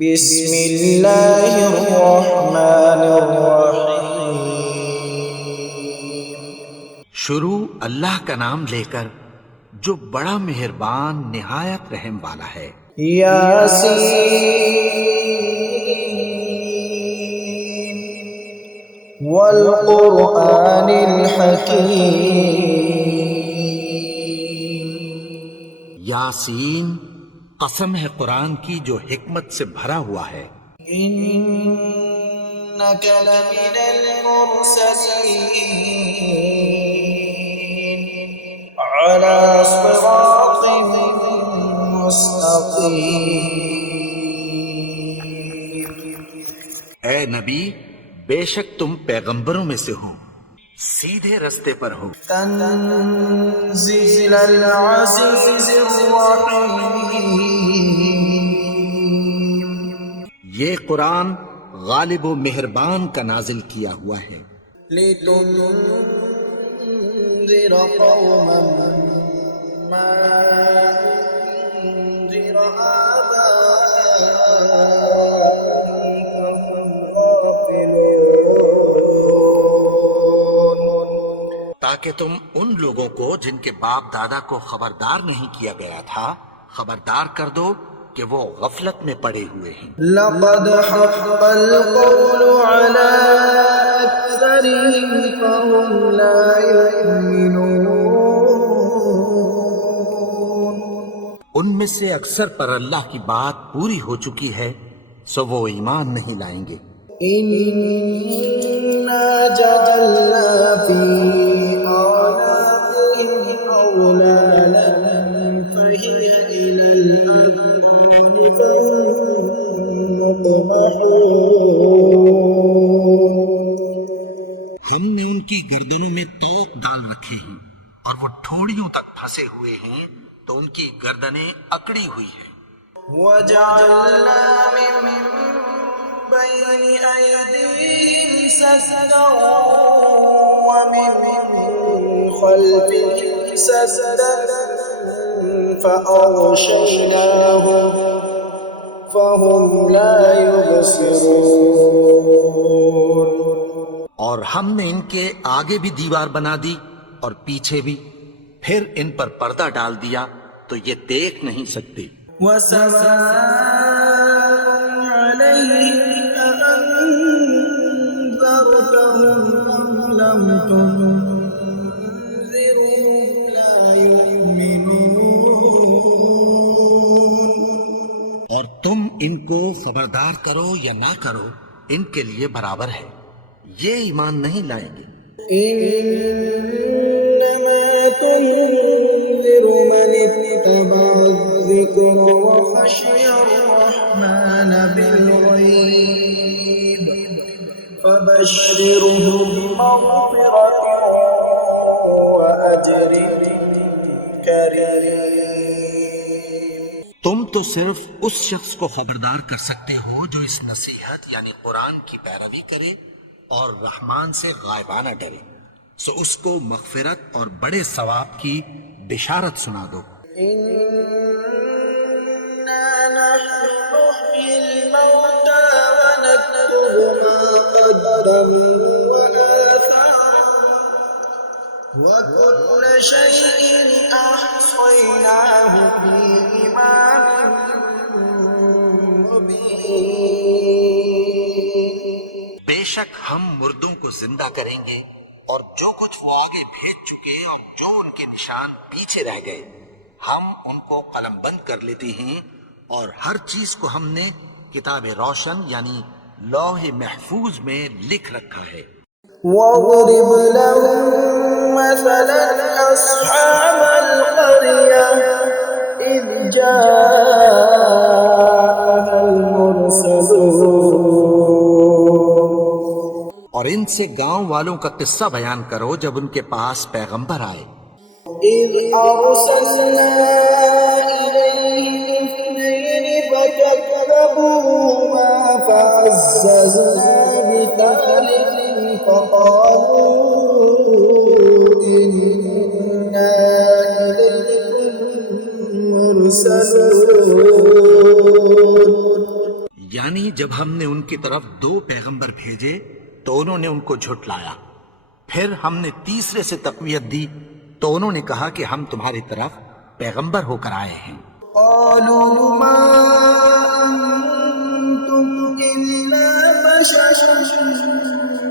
بسم اللہ الرحمن الرحیم۔ شروع اللہ کا نام لے کر جو بڑا مہربان نہایت رحم والا ہے۔ یاسین والقرآن الحکیم۔ یاسین، قسم ہے قرآن کی جو حکمت سے بھرا ہوا ہے۔ انک لمن المرسلین علی صراط مستقیم۔ اے نبی، بے شک تم پیغمبروں میں سے ہو، سیدھے رستے پر ہو۔ تنزیل العزیز الرحیم۔ یہ قرآن غالب و مہربان کا نازل کیا ہوا ہے۔ لتنذر قوما ما انذر آبائهم فهم غافلون۔ تاکہ تم ان لوگوں کو جن کے باپ دادا کو خبردار نہیں کیا گیا تھا خبردار کر دو کہ وہ غفلت میں پڑے ہوئے ہیں۔ لقد حق القول على أكثرهم فهم لا يؤمنون۔ ان میں سے اکثر پر اللہ کی بات پوری ہو چکی ہے سو وہ ایمان نہیں لائیں گے۔ إنا جعلنا في أعناقهم أغلالا فهي إلى الأذقان فهم مقمحون۔ ہم نے ان کی گردنوں میں توق ڈال رکھے ہیں اور وہ ٹھوڑیوں تک پھنسے ہوئے ہیں تو ان کی گردنیں اکڑی ہوئی ہیں۔ وجعلنا من بين أيديهم سدا ومن خلفهم سدا فأغشيناهم فهم لا يبصرون۔ اور ہم نے ان کے آگے بھی دیوار بنا دی اور پیچھے بھی، پھر ان پر پردہ ڈال دیا تو یہ دیکھ نہیں سکتے۔ وسواء عليهم أأنذرتهم أم لم تنذرهم لا يؤمنون۔ اور تم ان کو خبردار کرو یا نہ کرو ان کے لیے برابر ہے، یہ ایمان نہیں لائیں گے۔ إنما تنذر من اتبع الذكر وخشي الرحمن بالغيب فبشره بمغفرة وأجر كريم۔ تم تو صرف اس شخص کو خبردار کر سکتے ہو جو اس نصیحت یعنی قرآن کی پیروی کرے اور رحمان سے غائبانہ ڈرے، سو اس کو مغفرت اور بڑے ثواب کی بشارت سنا دو۔ إنا نحن نحيي الموتى ونكتب ما قدموا وآثارهم وكل شيء أحصيناه في إمام مبين۔ بے شک ہم مردوں کو زندہ کریں گے اور جو کچھ وہ آگے بھیج چکے اور جو ان کے نشان پیچھے رہ گئے ہم ان کو قلم بند کر لیتے ہیں، اور ہر چیز کو ہم نے کتاب روشن یعنی لوح محفوظ میں لکھ رکھا ہے۔ واضرب لهم مثلا أصحاب القرية إذ جاءها المرسلون۔ اور ان سے گاؤں والوں کا قصہ بیان کرو جب ان کے پاس پیغمبر آئے۔ إذ أرسلنا إليهم اثنين فكذبوهما فعززنا بثالث فقالوا إنا إليكم مرسلون۔ یعنی جب ہم نے ان کی طرف 2 پیغمبر بھیجے تو انہوں نے ان کو جھٹلایا، پھر ہم نے تیسرے سے تقویت دی تو انہوں نے کہا کہ ہم تمہاری طرف پیغمبر ہو کر آئے ہیں۔ قالوا ما أنتم إلا بشر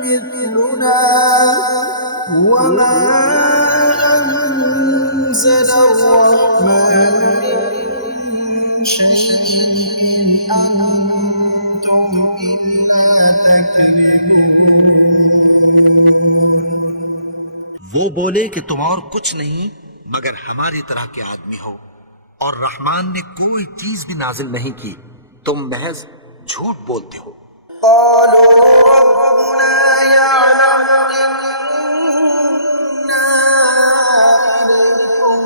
مثلنا وما أنزل الرحمن من شيء إن أنتم إلا تكذبون۔ وہ بولے کہ تم اور کچھ نہیں مگر ہماری طرح کے آدمی ہو، اور رحمان نے کوئی چیز بھی نازل نہیں کی، تم محض جھوٹ بولتے ہو۔ قالوا ربنا يعلم إنا إليكم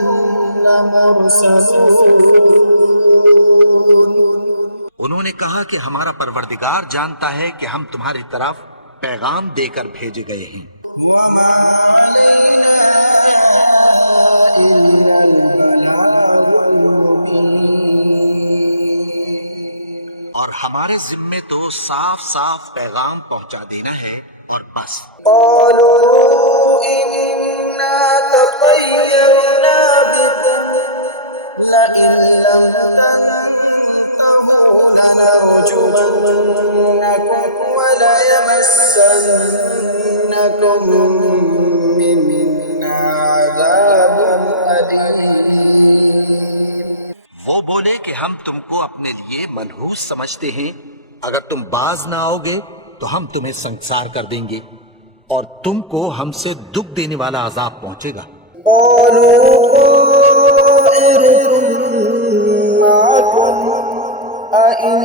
لمرسلون۔ انہوں نے کہا کہ ہمارا پروردگار جانتا ہے کہ ہم تمہاری طرف پیغام دے کر بھیجے گئے ہیں، وما علينا إلا البلاغ المبين۔ اور ہمارے ذمے تو صاف صاف پیغام پہنچا دینا ہے اور بس۔ قالوا إنا تطيرنا بكم لئن لم تنتهوا لنرجمنكم وليمسنكم منا عذاب أليم۔ وہ بولے کہ ہم تم کو اپنے لیے منحوس سمجھتے ہیں، اگر تم باز نہ آؤ گے تو ہم تمہیں سنسار کر دیں گے اور تم کو ہم سے دکھ دینے والا عذاب پہنچے گا۔ قالوا طائركم معكم أئن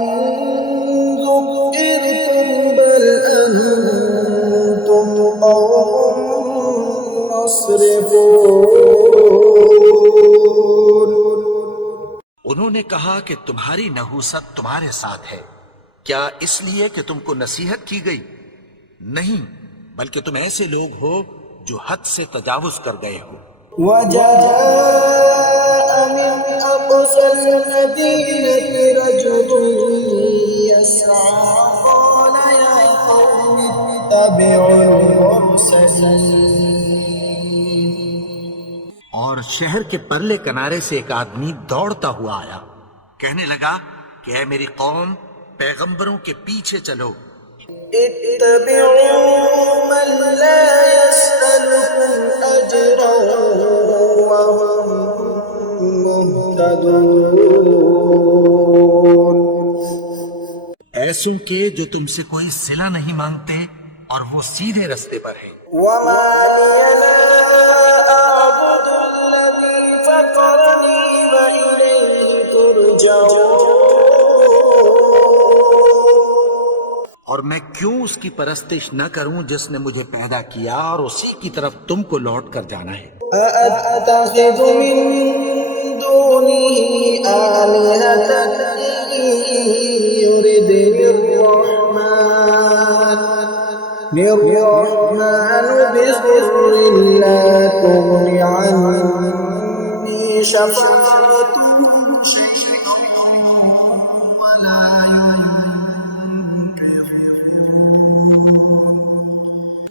ذكرتم بل أنتم قوم مسرفون۔ انہوں نے کہا کہ تمہاری نحوست تمہارے ساتھ ہے، کیا اس لیے کہ تم کو نصیحت کی گئی؟ نہیں، بلکہ تم ایسے لوگ ہو جو حد سے تجاوز کر گئے ہو۔ وجاء من أقصى المدينة رجل يسعى قال يا قوم اتبعوا المرسلين۔ اور شہر کے پرلے کنارے سے ایک آدمی دوڑتا ہوا آیا، کہنے لگا کہ اے میری قوم، پیغمبروں کے پیچھے چلو۔ اتبعوا من لا يسألكم أجرا وهم مهتدون۔ ایسوں کے جو تم سے کوئی صلہ نہیں مانگتے اور وہ سیدھے رستے پر ہیں۔ وما لي لا أعبد الذي فطرني وإليه ترجعون۔ اور میں کیوں اس کی پرستش نہ کروں جس نے مجھے پیدا کیا اور اسی کی طرف تم کو لوٹ کر جانا ہے۔ أأتخذ من دونه آلهة إن يردني الرحمن بضر لا تغن عني شفاعتهم شيئا ولا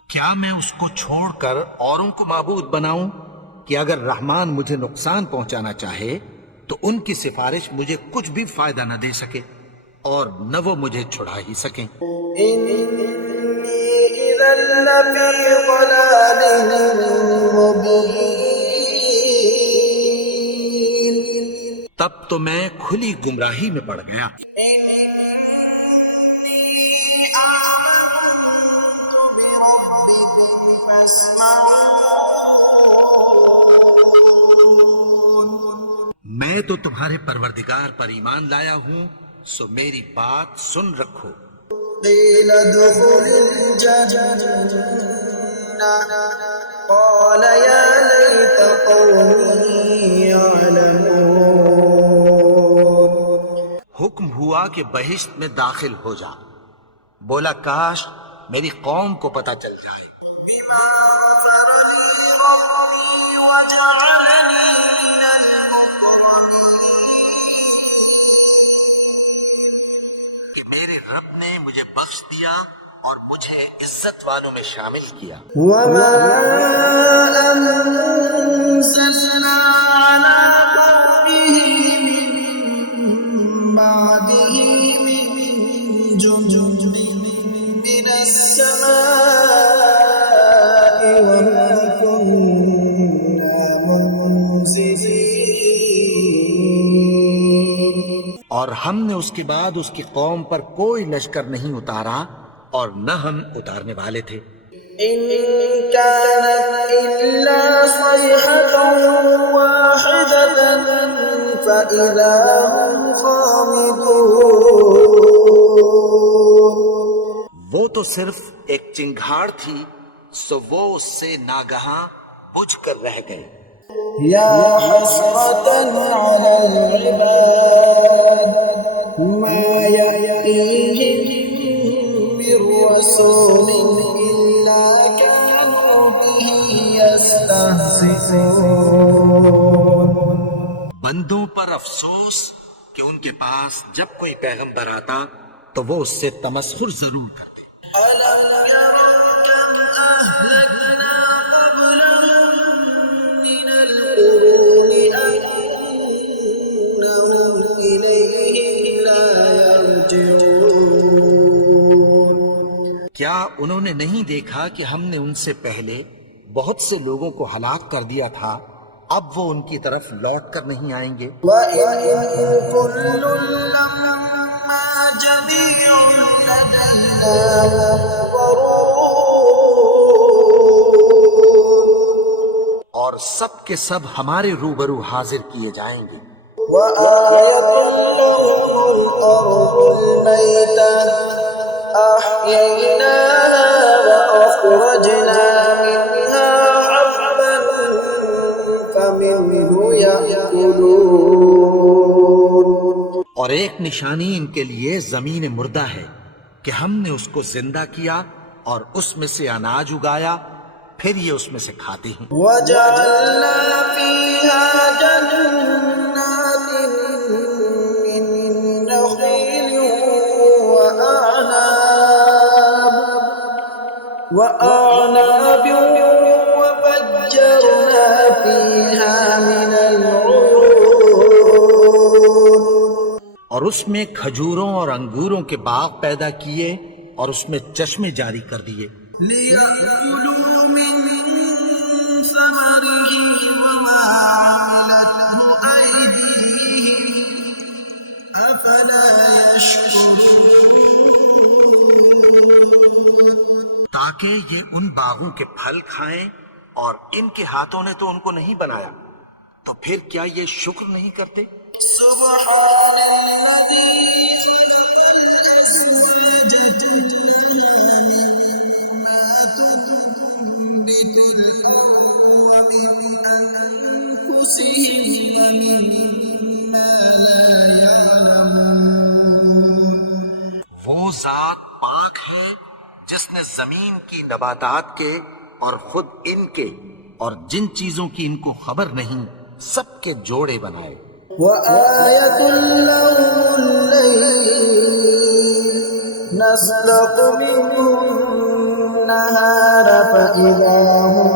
کیا میں اس کو چھوڑ کر اوروں کو معبود بناؤں کہ اگر رحمان مجھے نقصان پہنچانا چاہے تو ان کی سفارش مجھے کچھ بھی فائدہ نہ دے سکے اور نہ وہ مجھے چھڑا ہی سکیں۔ إني إذا لفي ضلال مبين۔ تب تو میں کھلی گمراہی میں پڑ گیا۔ إني آمنت بربكم فاسمعون۔ میں تو تمہارے پروردگار پر ایمان لایا ہوں، سو میری بات سن رکھو۔ قيل ادخل الجنة قال يا ليت قومي يعلمون۔ حکم ہوا کہ بہشت میں داخل ہو جا، بولا کاش میری قوم کو پتہ چل جائے۔ بما غفر لي ربي وجعلني من المكرمين۔ کہ میرے رب نے مجھے بخش دیا اور مجھے عزت والوں میں شامل کیا۔ وما أنزلنا على قومه من بعده من جند من السماء وما كنا منزلين۔ اور ہم نے اس کے بعد اس کی قوم پر کوئی لشکر نہیں اتارا اور نہ ہم اتارنے والے تھے۔ إن كانت إلا صيحة واحدة فإذا هم خامدون۔ وہ تو صرف ایک چنگھاڑ تھی، سو وہ اس سے ناگہاں بجھ کر رہ گئے۔ يا حسرة على العباد ما يأتيهم من رسول إلا كانوا به يستهزئون۔ بندوں پر افسوس کہ ان کے پاس جب کوئی پیغمبر آتا تو وہ اس سے تمسخر ضرور کرتے۔ ألم يروا كم أهلكنا قبلهم من القرون أنهم إليهم لا يرجعون۔ کیا انہوں نے نہیں دیکھا کہ ہم نے ان سے پہلے بہت سے لوگوں کو ہلاک کر دیا تھا، اب وہ ان کی طرف لوٹ کر نہیں آئیں گے؟ وَإِن كُلٌّ لَّمَّا جَمِيعٌ لَّدَيْنَا مُحْضَرُونَ۔ اور سب کے سب ہمارے روبرو حاضر کیے جائیں گے۔ وَآيَةٌ لَّهُمُ الْأَرْضُ الْمَيْتَةُ أَحْيَيْنَاهَا وَأَخْرَجْنَا مِنْهَا حَبًّا فَمِنْهُ يَأْكُلُونَ۔ اور ایک نشانی ان کے لیے زمین مردہ ہے کہ ہم نے اس کو زندہ کیا اور اس میں سے اناج اگایا، پھر یہ اس میں سے کھاتے ہیں۔ وَجَعَلْنَا فِيهَا جَنَّاتٍ مِّن نَّخِيلٍ وَأَعْنَابٍ وَفَجَّرْنَا فِيهَا مِنَ الْعُيُونِ۔ اور اس میں کھجوروں اور انگوروں کے باغ پیدا کیے اور اس میں چشمے جاری کر دیے۔ لِيَأْكُلُوا مِن ثَمَرِهِ وَمَا عَمِلَتْهُ أَيْدِيهِمْ أَفَلَا يَشْكُرُونَ۔ تاکہ یہ ان باغوں کے پھل کھائیں اور ان کے ہاتھوں نے تو ان کو نہیں بنایا، تو پھر کیا یہ شکر نہیں کرتے؟ سبحان الذي خلق الأزواج كلها مما تنبت الأرض ومن أنفسهم ومما لا يعلمون۔ وہ ذات پاک ہے جس نے زمین کی نباتات کے اور خود ان کے اور جن چیزوں کی ان کو خبر نہیں سب کے جوڑے بنائے۔ وآية لهم الليل نسلق منه النهار فإذا هم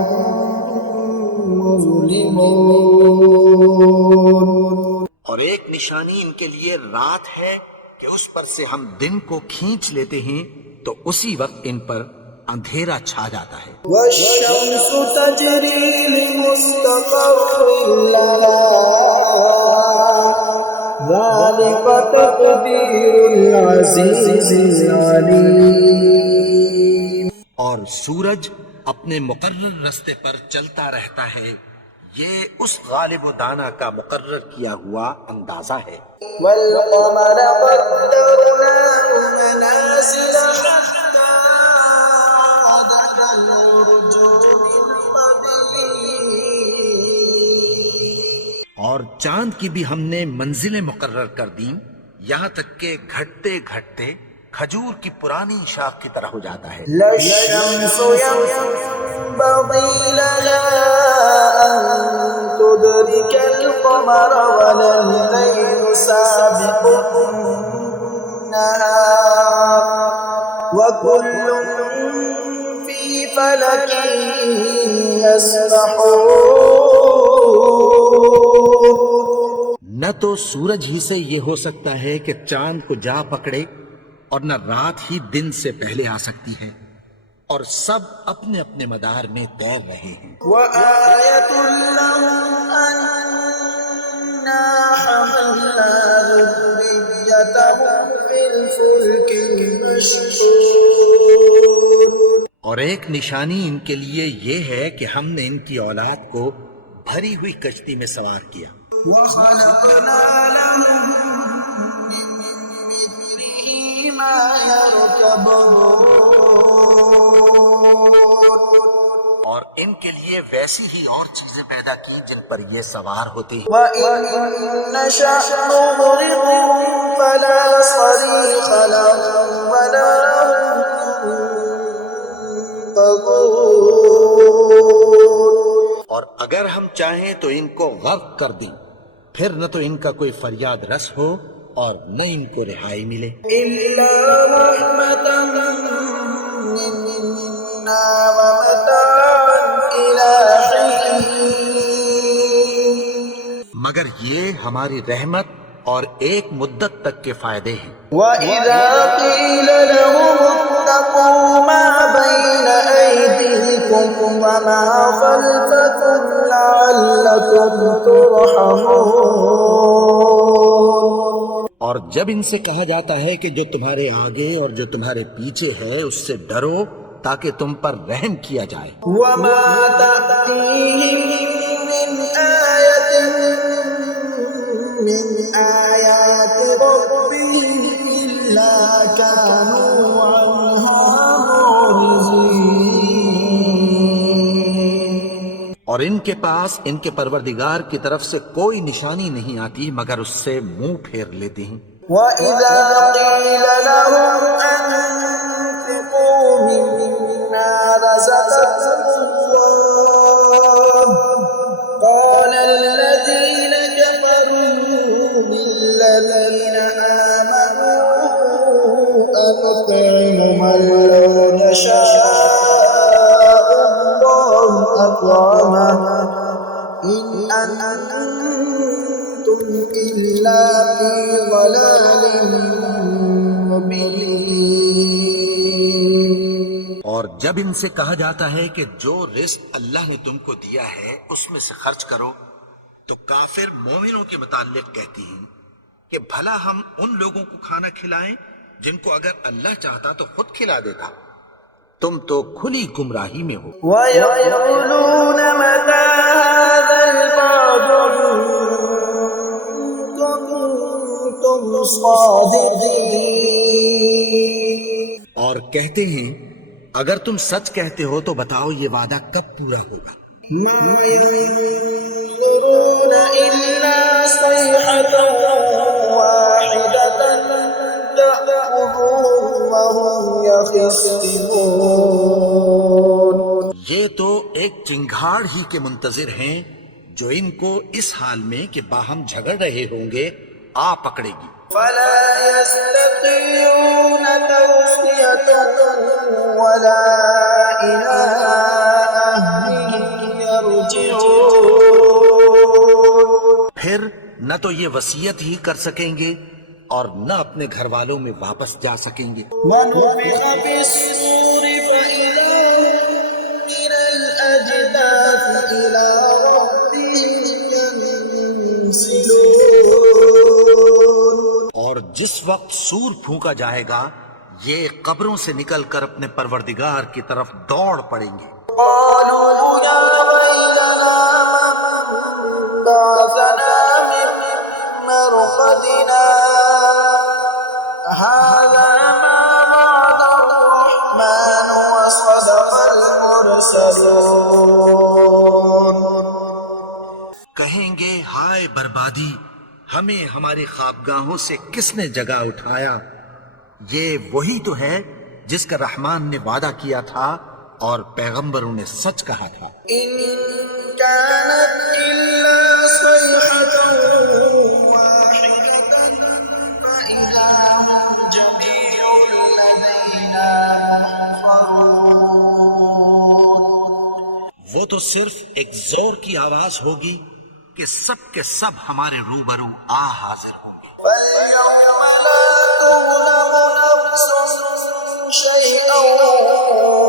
مظلمون۔ اور ایک نشانی ان کے لیے رات ہے کہ اس پر سے ہم دن کو کھینچ لیتے ہیں تو اسی وقت ان پر اندھیرا چھا جاتا ہے۔ والشمس تجري لمستقر لها ذلك تقدير العزيز العليم۔ اور سورج اپنے مقرر رستے پر چلتا رہتا ہے، یہ اس غالب و دانا کا مقرر کیا ہوا اندازہ ہے۔ والقمر قدرناه منازل حتى عاد كالعرجون القديم۔ اور چاند کی بھی ہم نے منزلیں مقرر کر دیں، یہاں تک کہ گھٹتے گھٹتے کھجور کی پرانی شاخ کی طرح ہو جاتا ہے۔ لا الشمس ينبغي لها أن تدرك القمر ولا الليل سابق النهار وكل في فلك يسبحون. نہ تو سورج ہی سے یہ ہو سکتا ہے کہ چاند کو جا پکڑے، اور نہ رات ہی دن سے پہلے آ سکتی ہے، اور سب اپنے اپنے مدار میں تیر رہے ہیں۔ وآية لهم أنا حملنا ذريتهم في الفلك المشحون. اور ایک نشانی ان کے لیے یہ ہے کہ ہم نے ان کی اولاد کو بھری ہوئی کشتی میں سوار کیا۔ وخلقنا لهم من مثله ما يركبون. اور ان کے لیے ویسی ہی اور چیزیں پیدا کی جن پر یہ سوار ہوتے ہیں۔ وَإِن نَّشَأْ نُغْرِقْهُمْ فَلَا صَرِيخَ لَهُمْ وَلَا هُمْ ينقذون. اور اگر ہم چاہیں تو ان کو غرق کر دیں، پھر نہ تو ان کا کوئی فریاد رس ہو اور نہ ان کو رہائی ملے۔ إِلَّا رَحْمَةً مِّنَّا وَمَتَاعًا إِلَىٰ حِينٍ. مگر یہ ہماری رحمت اور ایک مدت تک کے فائدے ہیں۔ وَإِذَا قِيلَ لَهُمُ اتَّقُوا مَا بَيْنَ أَيْدِيكُمْ وَمَا خَلْفَكُمْ لَعَلَّكُمْ تُرْحَمُونَ. اور جب ان سے کہا جاتا ہے کہ جو تمہارے آگے اور جو تمہارے پیچھے ہے اس سے ڈرو تاکہ تم پر رحم کیا جائے۔ وَمَا تَأْتِيهِم مِّنْ آيَةٍ مِّنْ آيَاتِ رَبِّهِمْ إِلَّا كَانُوا عَنْهَا مُعْرِضِينَ. اور ان کے پاس ان کے پروردگار کی طرف سے کوئی نشانی نہیں آتی مگر اس سے منہ پھیر لیتے ہیں۔ وَإِذَا قِيلَ لَهُمْ أَنفِقُوا مِمَّا رَزَقَكُمُ اللَّهُ قَالَ الَّذِينَ كَفَرُوا لِلَّذِينَ آمَنُوا أَنُطْعِمُ مَن لَّوْ يَشَاءُ اللَّهُ أَطْعَمَهُ إِنْ أَنتُمْ إِلَّا فِي ضَلَالٍ مُّبِينٍ. اور جب ان سے کہا جاتا ہے کہ جو رزق اللہ نے تم کو دیا ہے اس میں سے خرچ کرو، تو کافر مومنوں کے متعلق کہتی ہیں کہ بھلا ہم ان لوگوں کو کھانا کھلائیں جن کو اگر اللہ چاہتا تو خود کھلا دیتا۔ تم تو کھلی گمراہی میں ہو۔ وَيَقُولُونَ مَتَىٰ هَٰذَا الْوَعْدُ إِن كُنتُمْ صَادِقِينَ. اور کہتے ہیں اگر تم سچ کہتے ہو تو بتاؤ یہ وعدہ کب پورا ہوگا۔ مَا يَنظُرُونَ إِلَّا صَيْحَةً وَاحِدَةً تَأْخُذُهُمْ وَهُمْ يَخِصِّمُونَ. یہ تو ایک چنگھاڑ ہی کے منتظر ہیں جو ان کو اس حال میں کہ باہم جھگڑ رہے ہوں گے آ پکڑے گی۔ فَلَا يَسْتَطِيعُونَ تَوْصِيَةً وَلَا إِلَىٰ أَهْلِهِمْ يَرْجِعُونَ. پھر نہ تو یہ وصیت ہی کر سکیں گے اور نہ اپنے گھر والوں میں واپس جا سکیں گے۔ وَنُفِخَ فِي الصُّورِ فَإِذَا هُم مِّنَ الْأَجْدَاثِ إِلَىٰ رَبِّهِمْ يَنسِلُونَ. اور جس وقت سور پھونکا جائے گا یہ قبروں سے نکل کر اپنے پروردگار کی طرف دوڑ پڑیں گے۔ قَالُوا يَا وَيْلَنَا مَن بَعَثَنَا مِن مَّرْقَدِنَا هَٰذَا مَا وَعَدَ الرَّحْمَٰنُ وَصَدَقَ الْمُرْسَلُونَ. کہیں گے ہائے بربادی، ہمیں ہماری خوابگاہوں سے کس نے جگہ اٹھایا؟ یہ وہی تو ہے جس کا رحمان نے وعدہ کیا تھا اور پیغمبروں نے سچ کہا تھا۔ إِن كَانَتْ إِلَّا صَيْحَةً وَاحِدَةً فَإِذَا هُمْ جَمِيعٌ لَّدَيْنَا تو صرف ایک زور کی آواز ہوگی کہ سب کے سب ہمارے روبرو حاضر ہوں گے۔ فاليوم لا تظلم نفس شيئا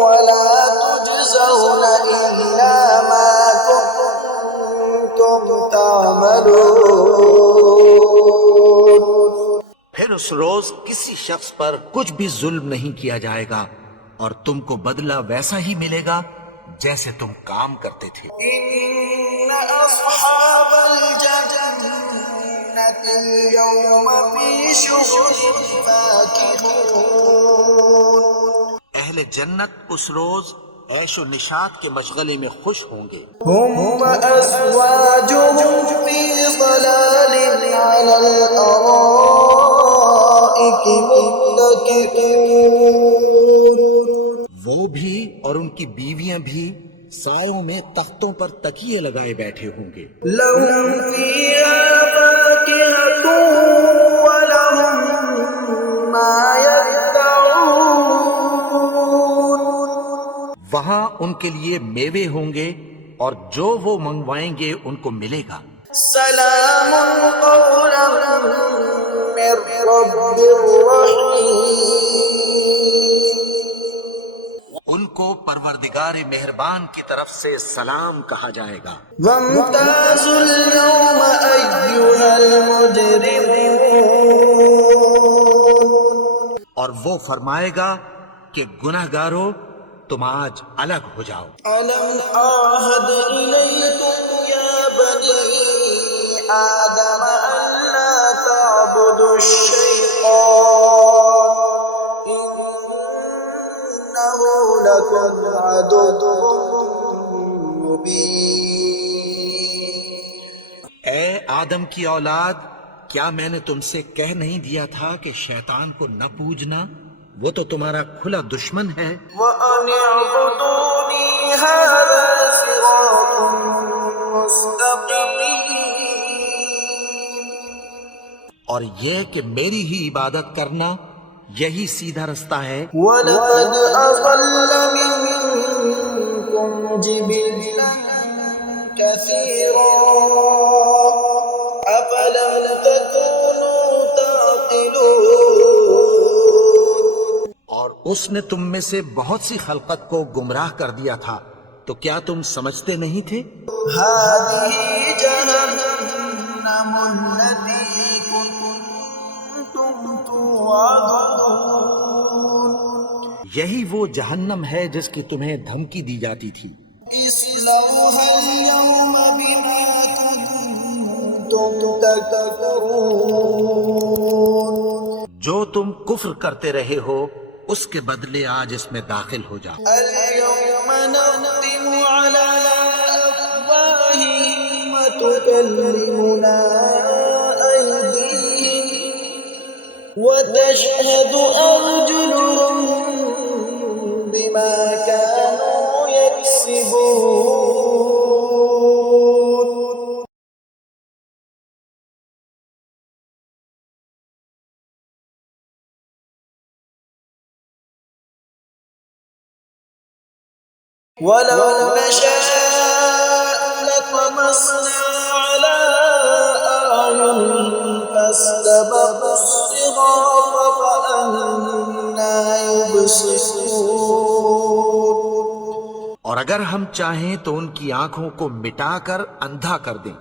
ولا تجزون إلا ما كنتم تعملون۔ پھر اس روز کسی شخص پر کچھ بھی ظلم نہیں کیا جائے گا اور تم کو بدلہ ویسا ہی ملے گا جیسے تم کام کرتے تھے۔ إن أصحاب الجنة اليوم في شغل فاكهون۔ اہل جنت اس روز عیش و نشاط کے مشغلے میں خوش ہوں گے۔ هم وأزواجهم في ظلال على الأرائك متكئون۔ وہ بھی اور ان کی بیویاں بھی سایوں میں تختوں پر تکیے لگائے بیٹھے ہوں گے۔ لهم فيها فاكهة ولهم ما يدعون۔ وہاں ان کے لیے میوے ہوں گے اور جو وہ منگوائیں گے ان کو ملے گا۔ سلام قولا من رب رحيم۔ ان کو پروردگار مہربان کی طرف سے سلام کہا جائے گا۔ وامتازوا اليوم أيها المجرمون۔ اور وہ فرمائے گا کہ گنہگارو تم آج الگ ہو جاؤ۔ ألم أعهد إليكم يا بني آدم ألا تعبدوا الشيطان إنه لكم عدو مبين۔ اے آدم کی اولاد، کیا میں نے تم سے کہہ نہیں دیا تھا کہ شیطان کو نہ پوجنا؟ وہ تو تمہارا کھلا دشمن ہے۔ وأن اعبدوني هذا صراط مستقيم۔ اور یہ کہ میری ہی عبادت کرنا یہی سیدھا رستہ ہے۔ وَلَقَدْ أَضَلَّ مِنكُمْ جِبِلًّا كَثِيرًا أَفَلَمْ تَكُونُوا تَعْقِلُونَ۔ اور اس نے تم میں سے بہت سی خلقت کو گمراہ کر دیا تھا، تو کیا تم سمجھتے نہیں تھے؟ هَذِهِ جَهَنَّمُ الَّتِي كُنتُمْ تُوعَدُونَ۔ یہی وہ جہنم ہے جس کی تمہیں دھمکی دی جاتی تھی۔ اصلوها اليوم بما كنتم تكفرون۔ جو تم کفر کرتے رہے ہو اس کے بدلے آج اس میں داخل ہو جاؤ۔ اليوم نختم على أفواههم وتكلمنا أيديهم وتشهد أرجلهم بما كانوا يكسبون۔ ولو نشاء لطمسنا على أعينهم فاستبقوا الصراط فأنى يبصرون۔ اور اگر ہم چاہیں تو ان کی آنکھوں کو مٹا کر اندھا کر دیں،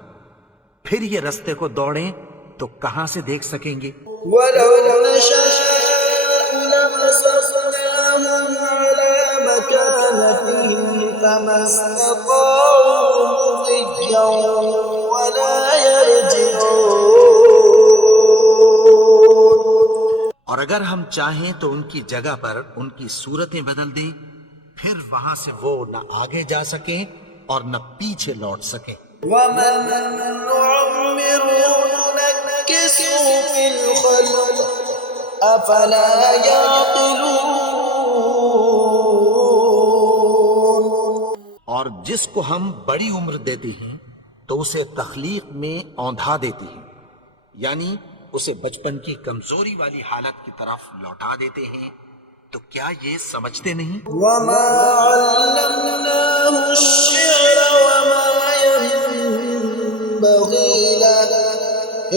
پھر یہ رستے کو دوڑیں تو کہاں سے دیکھ سکیں گے؟ ولو نشاء لمسخناهم على مكانتهم فما استطاعوا مضيا ولا يرجعون۔ اور اگر ہم چاہیں تو ان کی جگہ پر ان کی صورتیں بدل دیں، پھر وہاں سے وہ نہ آگے جا سکیں اور نہ پیچھے لوٹ سکیں۔ ومن نعمره ننكسه في الخلق أفلا يعقلون۔ اور جس کو ہم بڑی عمر دیتے ہیں تو اسے تخلیق میں اوندھا دیتے ہیں، یعنی اسے بچپن کی کمزوری والی حالت کی طرف لوٹا دیتے ہیں۔ تو کیا یہ سمجھتے نہیں؟ وما علمناه الشعر وما ينبغي له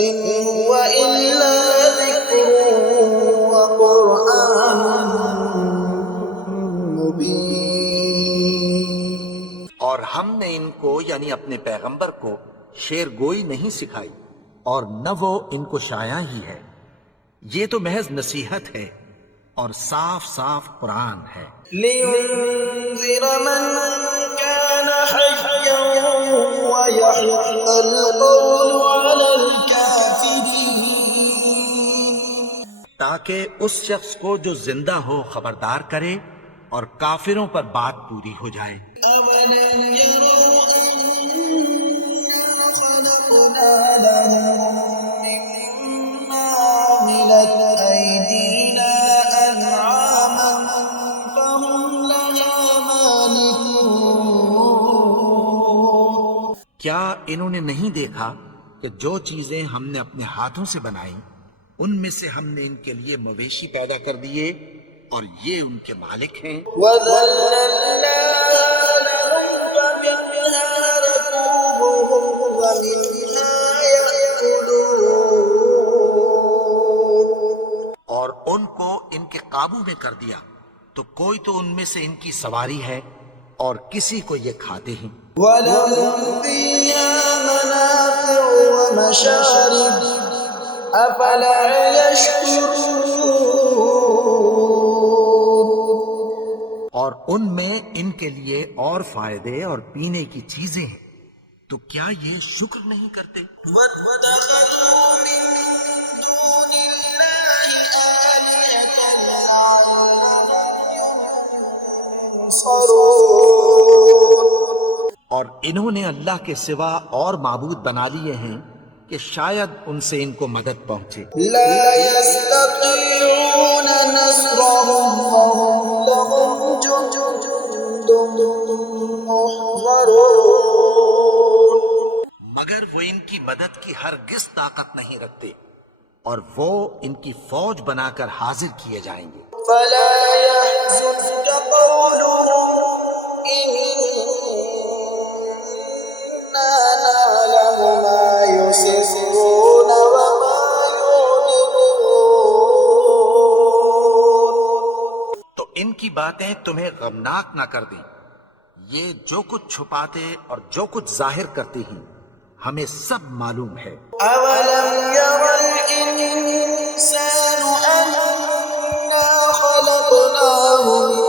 إن هو إلا ذكر وقرآن مبين. اور ہم نے ان کو یعنی اپنے پیغمبر کو شعر گوئی نہیں سکھائی اور نہ وہ ان کو شاعر ہی ہے، یہ تو محض نصیحت ہے اور صاف صاف قرآن ہے. لينذر من كان حيا ويحق القول على الكافرين. تاکہ اس شخص کو جو زندہ ہو خبردار کرے اور کافروں پر بات پوری ہو جائے. أولم يروا أنا خلقنا لهم مما عملت أيدينا أنعاما فهم لها مالكون. کیا انہوں نے نہیں دیکھا کہ جو چیزیں ہم نے اپنے ہاتھوں سے بنائیں ان میں سے ہم نے ان کے لیے مویشی پیدا کر دیے اور یہ ان کے مالک ہیں. وَذَلَّلْنَاهَا لَهُمْ فَمِنْهَا رَكُوبُهُمْ وَمِنْهَا يَأْكُلُونَ. اور ان کو ان کے قابو میں کر دیا تو کوئی تو ان میں سے ان کی سواری ہے اور کسی کو یہ کھاتے ہیں. وَلَهُمْ فِيهَا مَنَافِعُ وَمَشَارِبُ أَفَلَا يَشْكُرُونَ. اور ان میں ان کے لیے اور فائدے اور پینے کی چیزیں ہیں تو کیا یہ شکر نہیں کرتے؟ وَاتَّخَذُوا مِن دُونِ اللَّهِ آلِهَةً لَعَلَّهُمْ يُنصَرُونَ. اور انہوں نے اللہ کے سوا اور معبود بنا لیے ہیں کہ شاید ان سے ان کو مدد پہنچے. لا يستطيعون نصرهم وهم لهم جند محضرون. مگر وہ ان کی مدد کی ہرگز طاقت نہیں رکھتے اور وہ ان کی فوج بنا کر حاضر کیے جائیں گے. فلا يحزنك قولهم إنا نعلم ما يسرون وما يعلنون. تو ان کی باتیں تمہیں غمناک نہ کر دیں، یہ جو کچھ چھپاتے اور جو کچھ ظاہر کرتے ہیں ہمیں سب معلوم ہے. أولم ير الإنسان أنا خلقناه من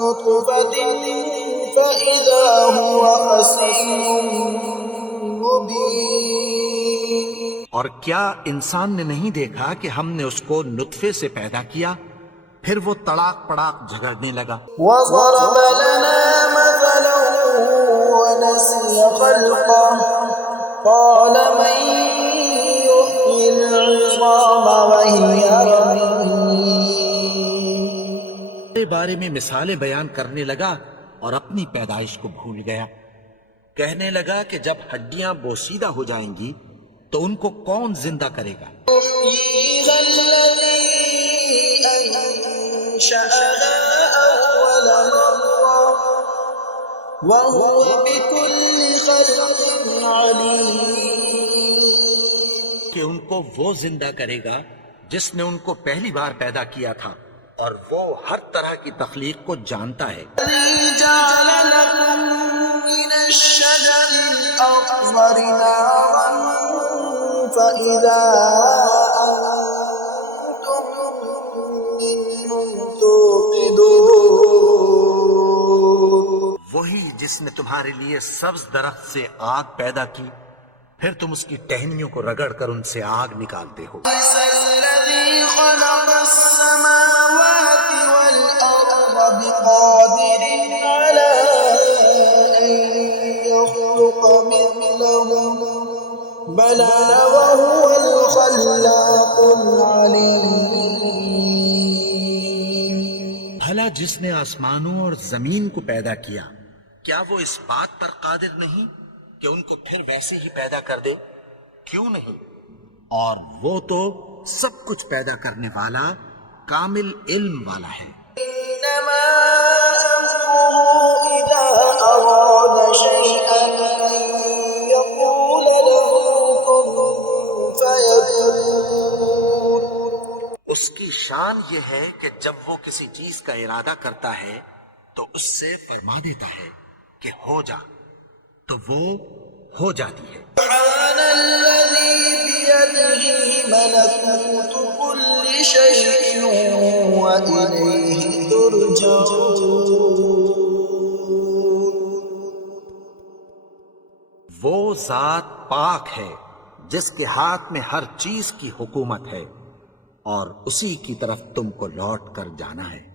نطفة فإذا هو خصيم مبين. اور کیا انسان نے نہیں دیکھا کہ ہم نے اس کو نطفے سے پیدا کیا پھر وہ تڑاک پڑاک جھگڑنے لگا. وضرب لنا مثلا ونسي خلقه قال من يحيي العظام وهي رميم. کے بارے میں مثالیں بیان کرنے لگا اور اپنی پیدائش کو بھول گیا. کہنے لگا کہ جب ہڈیاں بوسیدہ ہو جائیں گی تو ان کو کون زندہ کرے گا؟ يحييها الذي أنشأها أول مرة وهو بكل خلق عليم. کہ ان کو وہ زندہ کرے گا جس نے ان کو پہلی بار پیدا کیا تھا اور وہ ہر طرح کی تخلیق کو جانتا ہے. الذي جعل لكم من الشجر الأخضر نارا فإذا أنتم منه توقدون. وہی جس نے تمہارے لیے سبز درخت سے آگ پیدا کی پھر تم اس کی ٹہنیوں کو رگڑ کر ان سے آگ نکالتے ہو. الذي خلق السماوات والأرض بقادر على أن يخلق مثلهم بلى وهو الخلاق العليم. بھلا جس نے آسمانوں اور زمین کو پیدا کیا کیا وہ اس بات پر قادر نہیں کہ ان کو پھر ویسے ہی پیدا کر دے؟ کیوں نہیں؟ اور وہ تو سب کچھ پیدا کرنے والا کامل علم والا ہے۔ إنما أمره إذا أراد شيئا أن يقول له كن فيكون۔ اس کی شان یہ ہے کہ جب وہ کسی چیز کا ارادہ کرتا ہے تو اس سے فرما دیتا ہے کہ ہو جا، تو وہ ہو جاتی ہے۔ سبحان الذي بيده ملكوت كل شيء وإليه ترجعون۔ وہ ذات پاک ہے جس کے ہاتھ میں ہر چیز کی حکومت ہے اور اسی کی طرف تم کو لوٹ کر جانا ہے۔